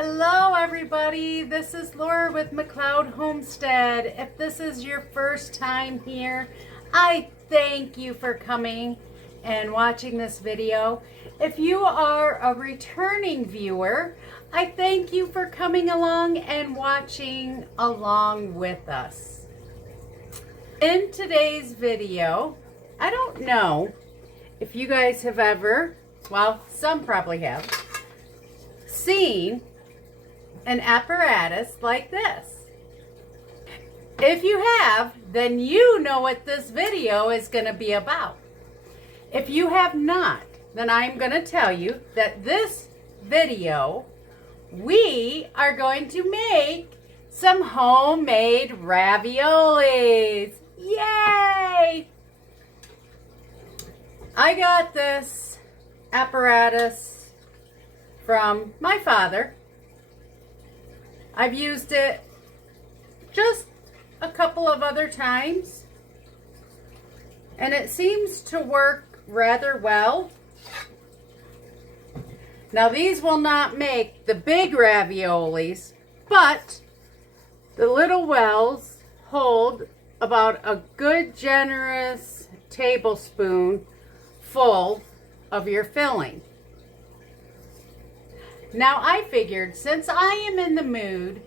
Hello everybody, this is Laura with McLeod Homestead. If this is your first time here, I thank you for coming and watching this video. If you are a returning viewer, I thank you for coming along and watching along with us. In today's video, I don't know if you guys have ever, well, some probably have, seen an apparatus like this. If you have, then you know what this video is going to be about. If you have not, then I'm going to tell you that this video, we are going to make some homemade raviolis. Yay! I got this apparatus from my father. I've used it just a couple of other times, and it seems to work rather well. Now, these will not make the big raviolis, but the little wells hold about a good generous tablespoon full of your filling. Now, I figured since I am in the mood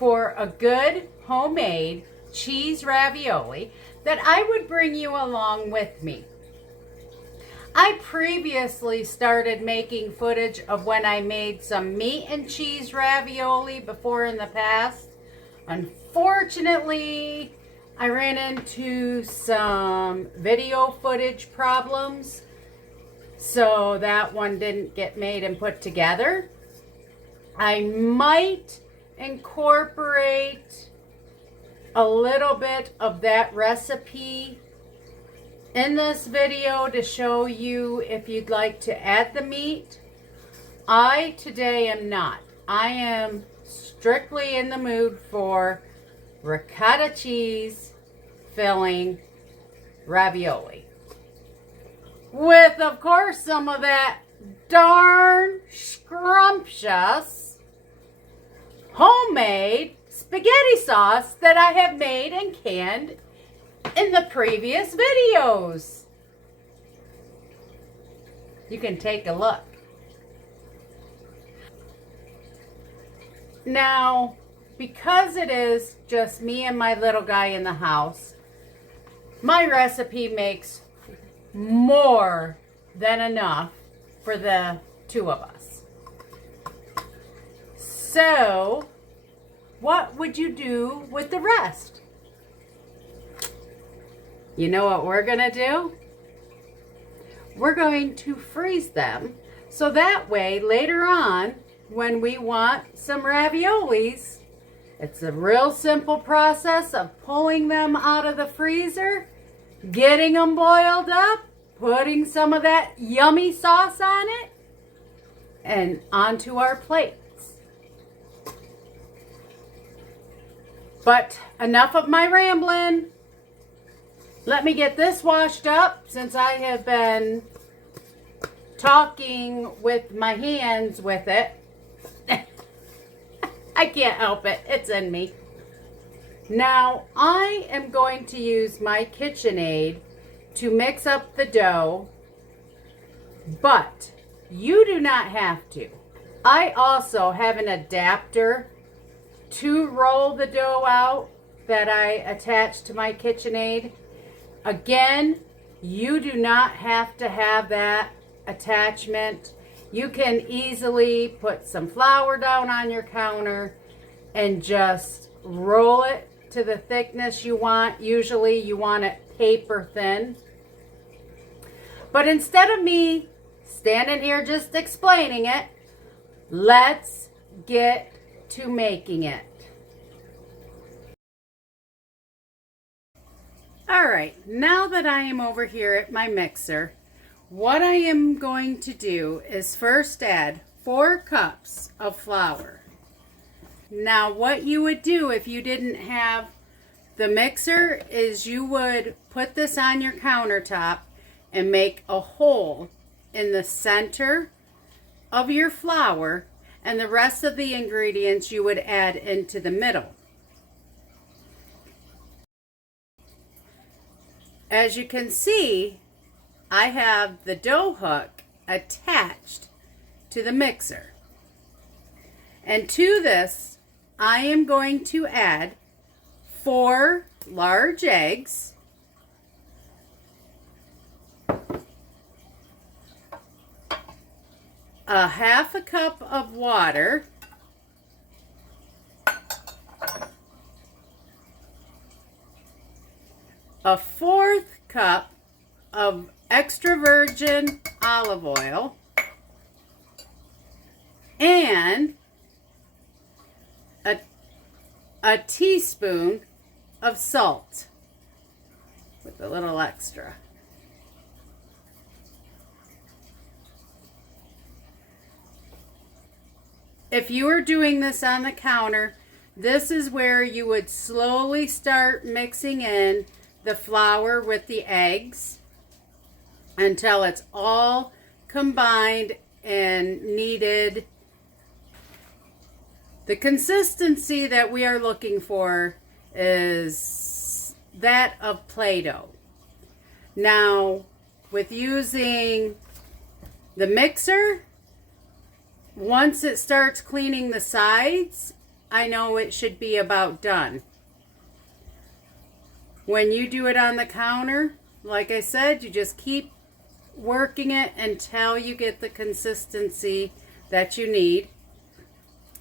for a good homemade cheese ravioli, that I would bring you along with me. I previously started making footage of when I made some meat and cheese ravioli before in the past. Unfortunately, I ran into some video footage problems, so that one didn't get made and put together. I might incorporate a little bit of that recipe in this video to show you if you'd like to add the meat. I today am not. I am strictly in the mood for ricotta cheese filling ravioli. With, of course, some of that darn scrumptious homemade spaghetti sauce that I have made and canned in the previous videos. You can take a look. Now, because it is just me and my little guy in the house, my recipe makes more than enough for the two of us. So, what would you do with the rest? You know what we're going to do? We're going to freeze them so that way later on when we want some raviolis, it's a real simple process of pulling them out of the freezer, getting them boiled up, putting some of that yummy sauce on it, and onto our plates. But enough of my rambling. Let me get this washed up since I have been talking with my hands with it. I can't help it. It's in me. Now, I am going to use my KitchenAid to mix up the dough, but you do not have to. I also have an adapter to roll the dough out that I attach to my KitchenAid. Again, you do not have to have that attachment. You can easily put some flour down on your counter and just roll it to the thickness you want. Usually you want it paper thin. But instead of me standing here just explaining it, let's get to making it. Alright, now that I am over here at my mixer, what I am going to do is first add 4 cups of flour. Now what you would do if you didn't have the mixer is you would put this on your countertop and make a hole in the center of your flour and the rest of the ingredients you would add into the middle. As you can see, I have the dough hook attached to the mixer. And to this, I am going to add 4 large eggs, a half a cup of water, a 1/4 cup of extra virgin olive oil, and a teaspoon of salt with a little extra. If you are doing this on the counter, this is where you would slowly start mixing in the flour with the eggs until it's all combined and kneaded. The consistency that we are looking for is that of Play-Doh. Now, with using the mixer, once it starts cleaning the sides, I know it should be about done. When you do it on the counter, like I said, you just keep working it until you get the consistency that you need.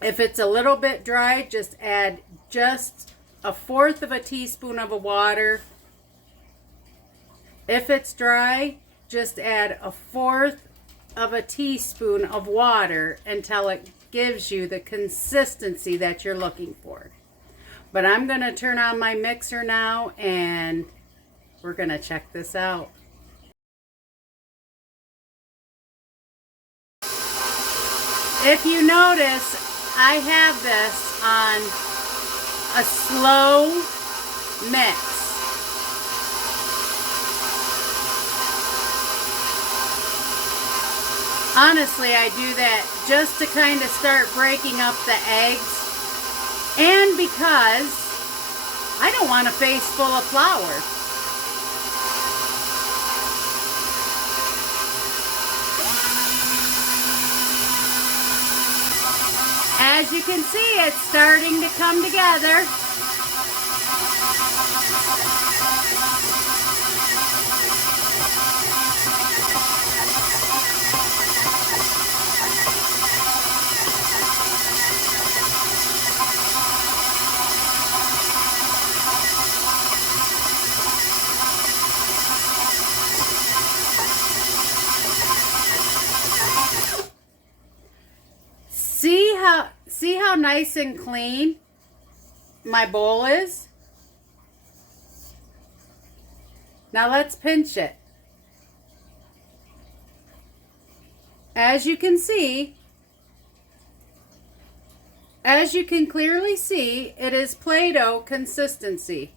If it's a little bit dry, just add just a 1/4 of a teaspoon of water. If it's dry, just add a 1/4 of a teaspoon of water until it gives you the consistency that you're looking for. But I'm going to turn on my mixer now and we're going to check this out. If you notice, I have this on a slow mix. Honestly, I do that just to kind of start breaking up the eggs, and because I don't want a face full of flour. As you can see, it's starting to come together. See how nice and clean my bowl is? Now let's pinch it. As you can see, as you can clearly see, it is Play-Doh consistency.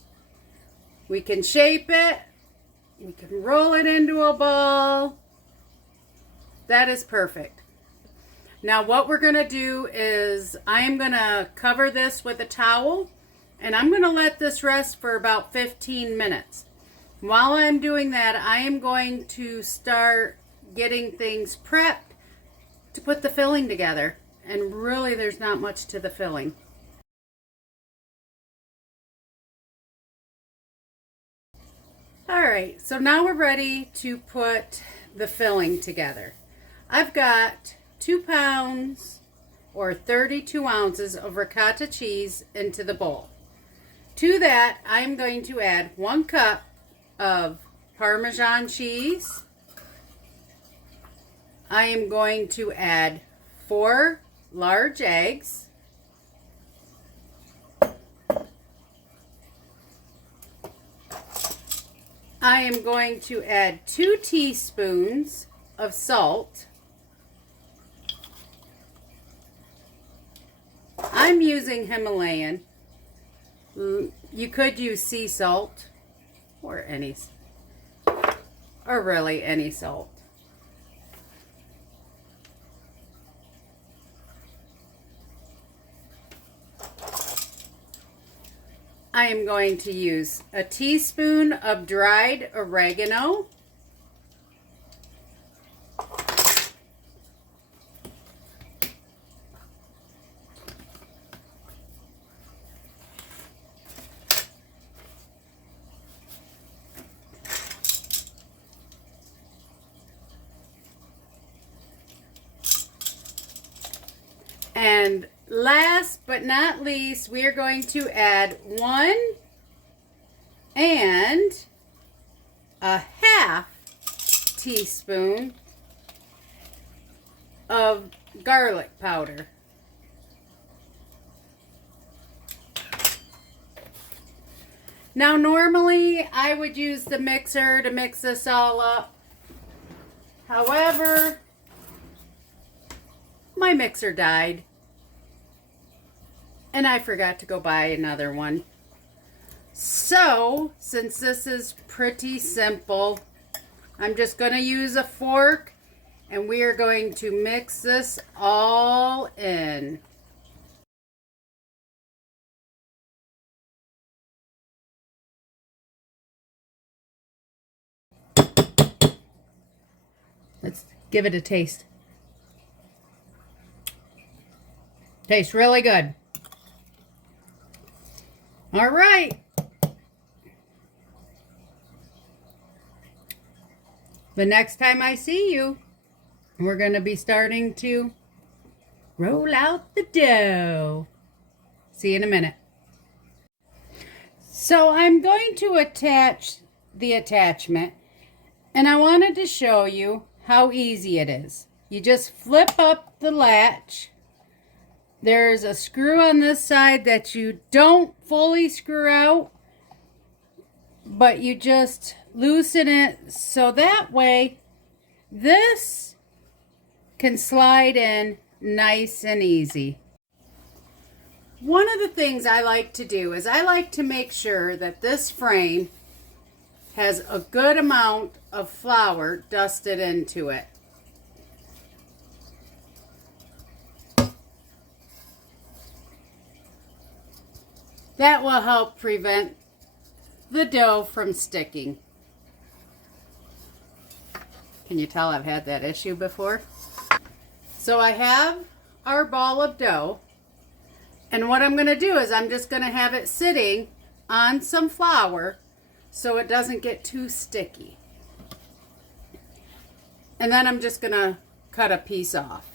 We can shape it, we can roll it into a ball. That is perfect. Now what we're going to do is I am going to cover this with a towel and I'm going to let this rest for about 15 minutes. While I'm doing that, I am going to start getting things prepped to put the filling together. And really there's not much to the filling. Alright, so now we're ready to put the filling together. I've got 2 pounds or 32 ounces of ricotta cheese into the bowl. To that, I'm going to add 1 cup of Parmesan cheese. I am going to add 4 large eggs. I am going to add 2 teaspoons of salt. I'm using Himalayan. You could use sea salt or really any salt. I am going to use a teaspoon of dried oregano, and last but not least, we are going to add 1.5 teaspoon of garlic powder. Now normally I would use the mixer to mix this all up. However, my mixer died and I forgot to go buy another one. So, since this is pretty simple, I'm just going to use a fork and we are going to mix this all in. Let's give it a taste. Tastes really good. All right. The next time I see you, we're going to be starting to roll out the dough. See you in a minute. So I'm going to attach the attachment, and I wanted to show you how easy it is. You just flip up the latch. There's a screw on this side that you don't fully screw out, but you just loosen it so that way this can slide in nice and easy. One of the things I like to do is I like to make sure that this frame has a good amount of flour dusted into it. That will help prevent the dough from sticking. Can you tell I've had that issue before? So I have our ball of dough, and what I'm going to do is I'm just going to have it sitting on some flour so it doesn't get too sticky. And then I'm just going to cut a piece off.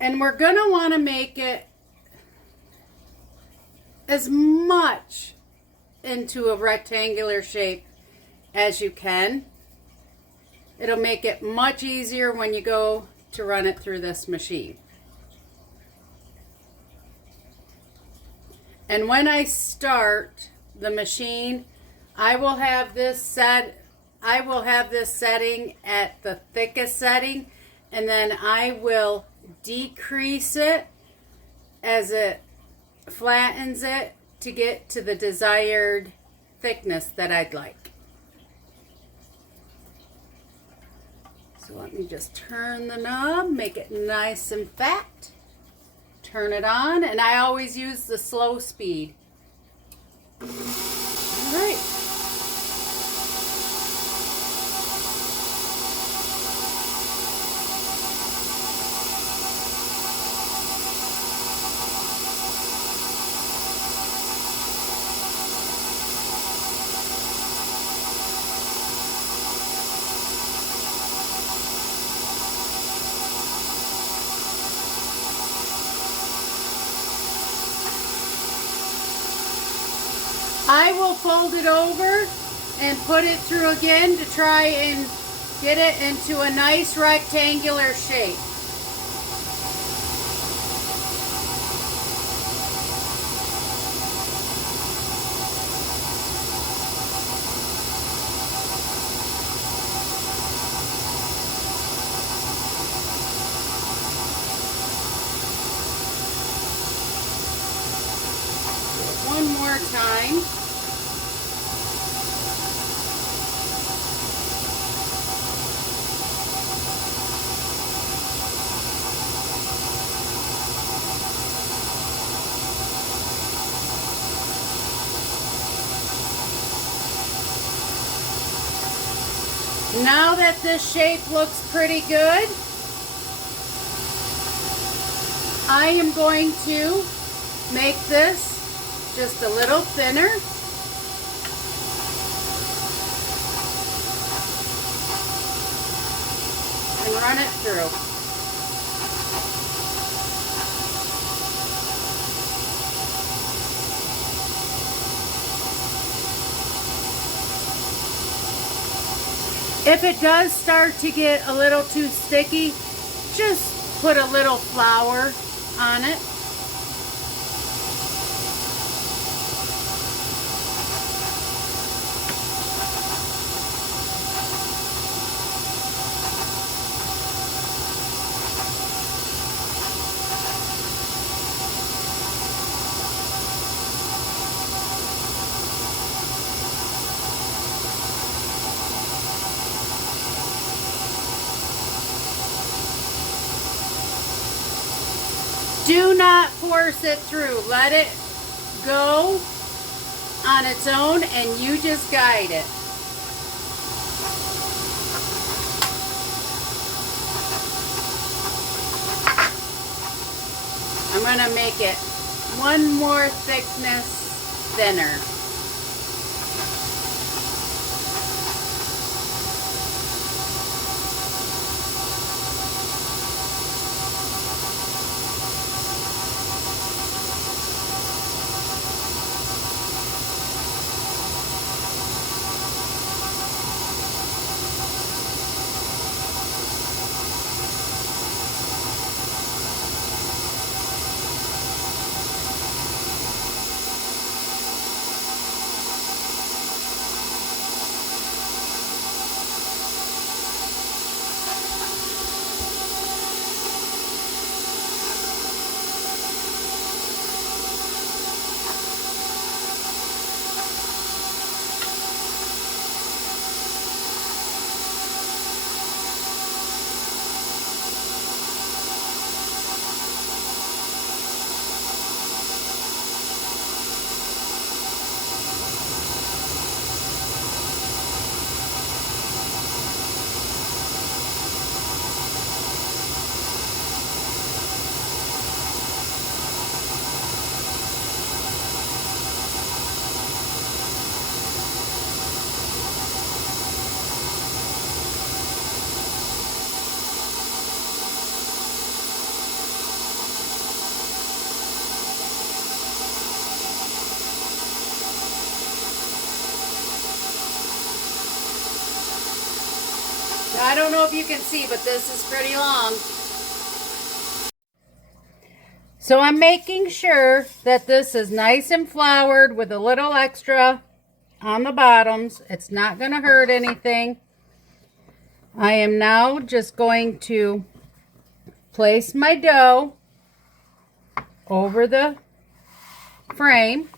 And we're going to want to make it as much into a rectangular shape as you can. It'll make it much easier when you go to run it through this machine. And when I start the machine, I will have this setting at the thickest setting, and then I will decrease it as it flattens it to get to the desired thickness that I'd like. So let me just turn the knob, make it nice and fat. Turn it on, and I always use the slow speed. All right. I will fold it over and put it through again to try and get it into a nice rectangular shape. One more time. Now that this shape looks pretty good, I am going to make this just a little thinner. And run it through. If it does start to get a little too sticky, just put a little flour on it. Do not force it through. Let it go on its own and you just guide it. I'm going to make it one more thickness thinner. I don't know if you can see, but this is pretty long. So I'm making sure that this is nice and floured with a little extra on the bottoms. It's not going to hurt anything. I am now just going to place my dough over the frame.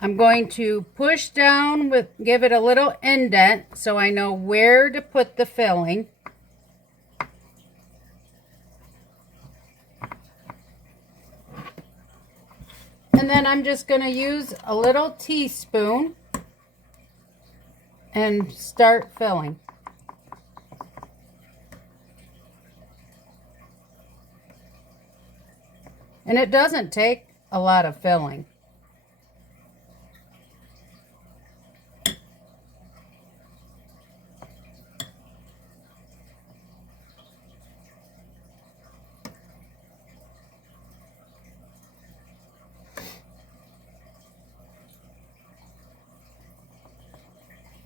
I'm going to push down with, give it a little indent so I know where to put the filling. And then I'm just going to use a little teaspoon and start filling. And it doesn't take a lot of filling.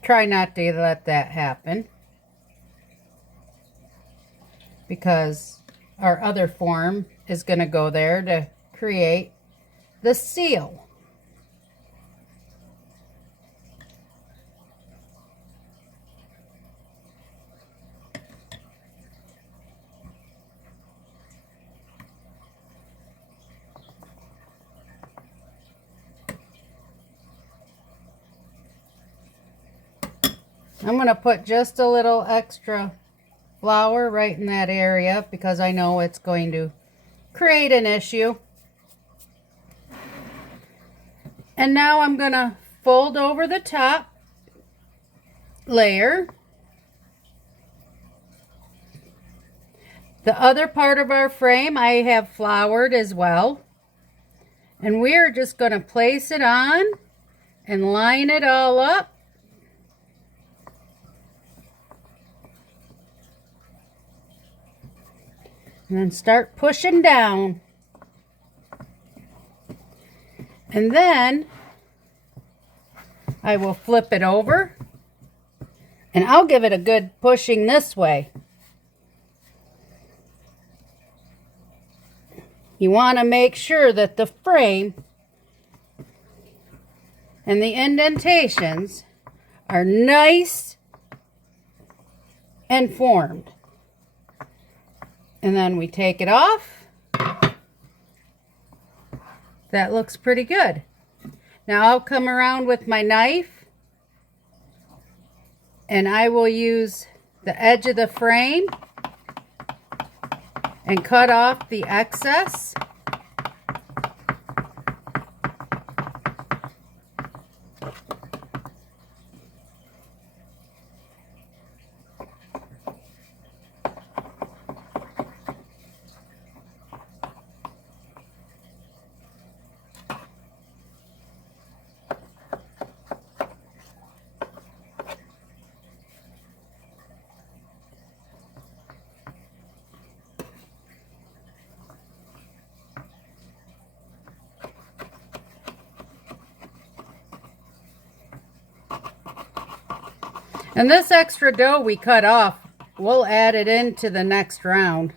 Try not to let that happen because our other form is going to go there to create the seal. I'm going to put just a little extra flour right in that area because I know it's going to create an issue. And now I'm going to fold over the top layer The other part of our frame I have floured as well. And we're just going to place it on and line it all up. And then start pushing down. And then I will flip it over. And I'll give it a good pushing this way. You want to make sure that the frame and the indentations are nice and formed. And then we take it off. That looks pretty good. Now I'll come around with my knife and I will use the edge of the frame and cut off the excess. And this extra dough we cut off, we'll add it into the next round.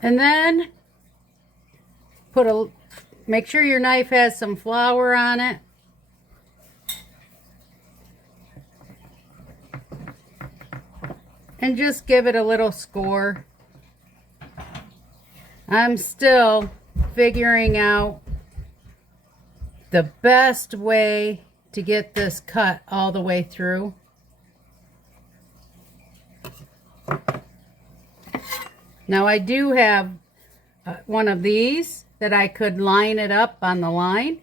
And then make sure your knife has some flour on it. And just give it a little score. I'm still figuring out the best way to get this cut all the way through. Now I do have one of these that I could line it up on the line.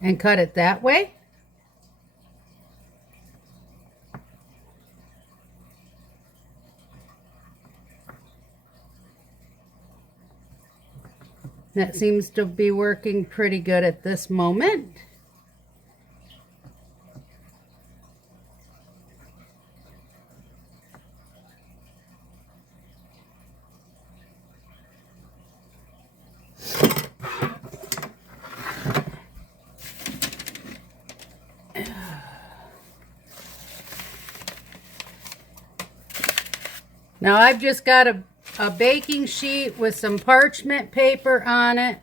And cut it that way. That seems to be working pretty good at this moment. Now I've just got a baking sheet with some parchment paper on it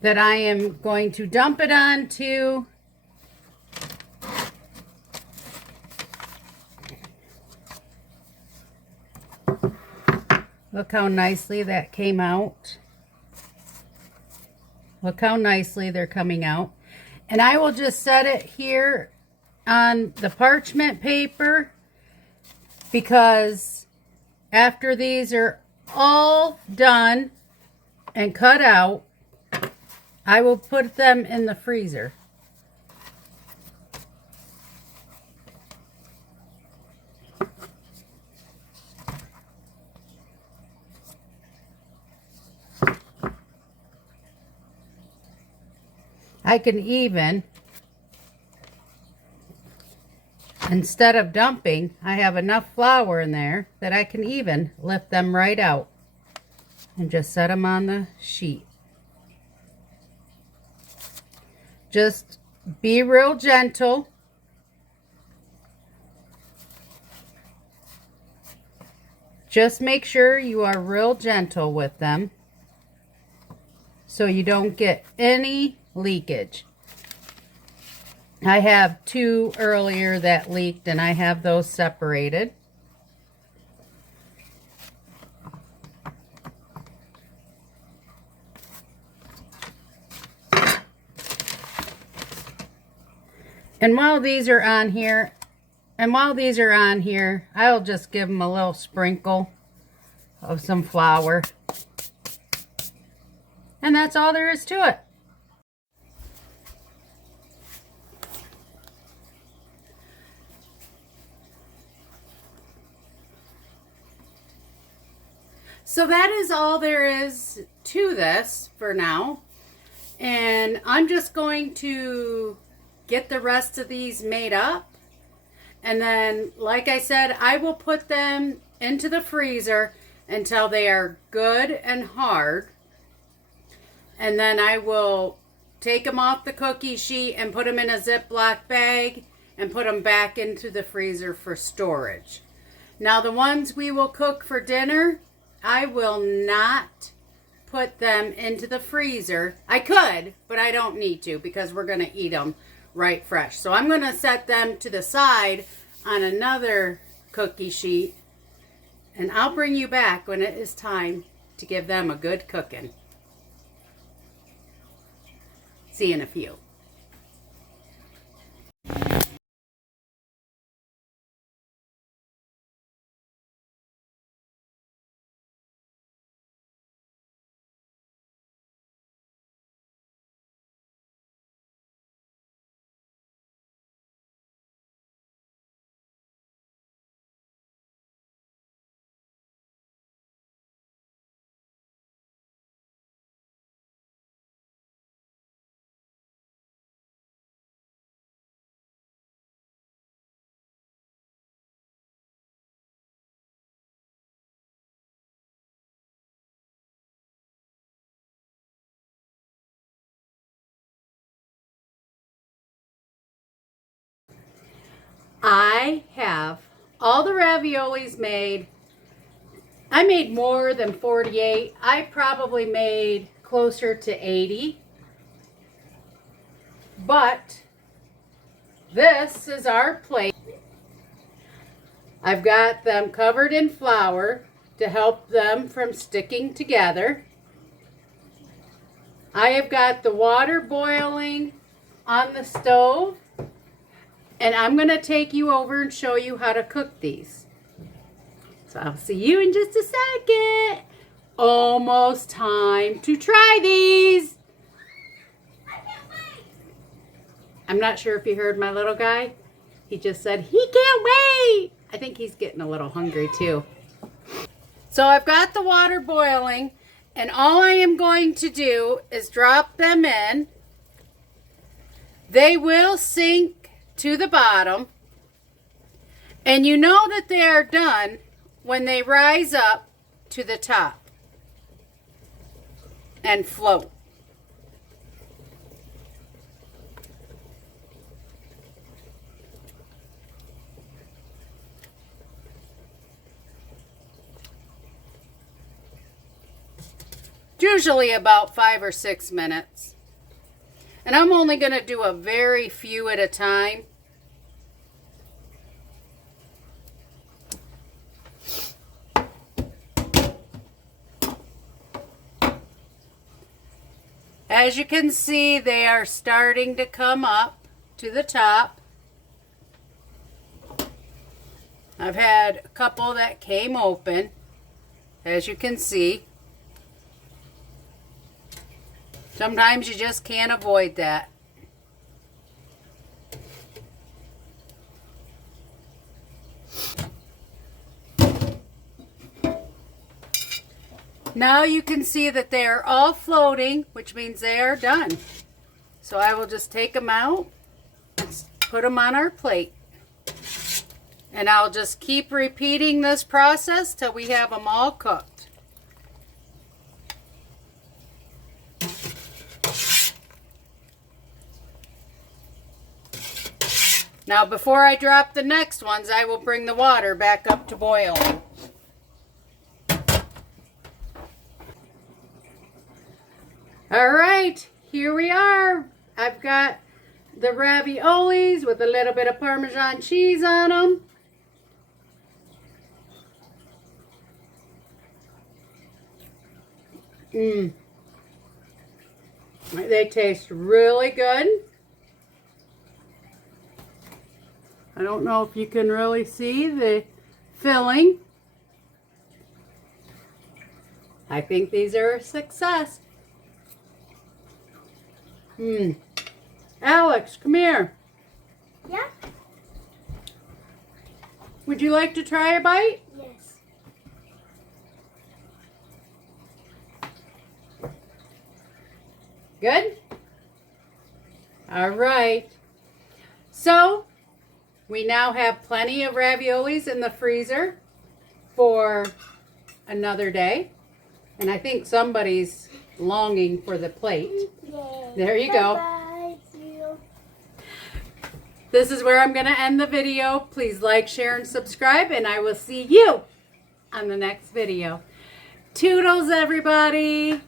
that I am going to dump it onto. Look how nicely that came out. Look how nicely they're coming out. And I will just set it here on the parchment paper because after these are all done and cut out, I will put them in the freezer. I can even, instead of dumping, I have enough flour in there that I can even lift them right out and just set them on the sheet. Just be real gentle. Just make sure you are real gentle with them so you don't get any leakage. I have two earlier that leaked and I have those separated. And while these are on here, I'll just give them a little sprinkle of some flour. And that's all there is to it. So that is all there is to this for now. And I'm just going to get the rest of these made up. And then, like I said, I will put them into the freezer until they are good and hard. And then I will take them off the cookie sheet and put them in a Ziploc bag and put them back into the freezer for storage. Now the ones we will cook for dinner, I will not put them into the freezer. I could, but I don't need to because we're going to eat them right fresh. So I'm going to set them to the side on another cookie sheet, and I'll bring you back when it is time to give them a good cooking. See you in a few. I have all the raviolis made. I made more than 48. I probably made closer to 80. But this is our plate. I've got them covered in flour to help them from sticking together. I have got the water boiling on the stove. And I'm going to take you over and show you how to cook these. So I'll see you in just a second. Almost time to try these. I'm not sure if you heard my little guy. He just said he can't wait. I think he's getting a little hungry too. So I've got the water boiling, and all I am going to do is drop them in. They will sink to the bottom, and you know that they are done when they rise up to the top and float. Usually about 5 or 6 minutes. And I'm only going to do a very few at a time. As you can see, they are starting to come up to the top. I've had a couple that came open, as you can see. Sometimes you just can't avoid that. Now you can see that they are all floating, which means they are done. So I will just take them out and put them on our plate. And I'll just keep repeating this process till we have them all cooked. Now before I drop the next ones, I will bring the water back up to boiling. All right, here we are. I've got the raviolis with a little bit of Parmesan cheese on them. They taste really good. I don't know if you can really see the filling. I think these are a success. Alex, come here. Yeah? Would you like to try a bite? Yes. Good? All right. So, we now have plenty of raviolis in the freezer for another day. And I think somebody's longing for the plate. Yay. There you go. Bye-bye. See you. This is where I'm going to end the video. Please like, share, and subscribe, and I will see you on the next video. Toodles, everybody.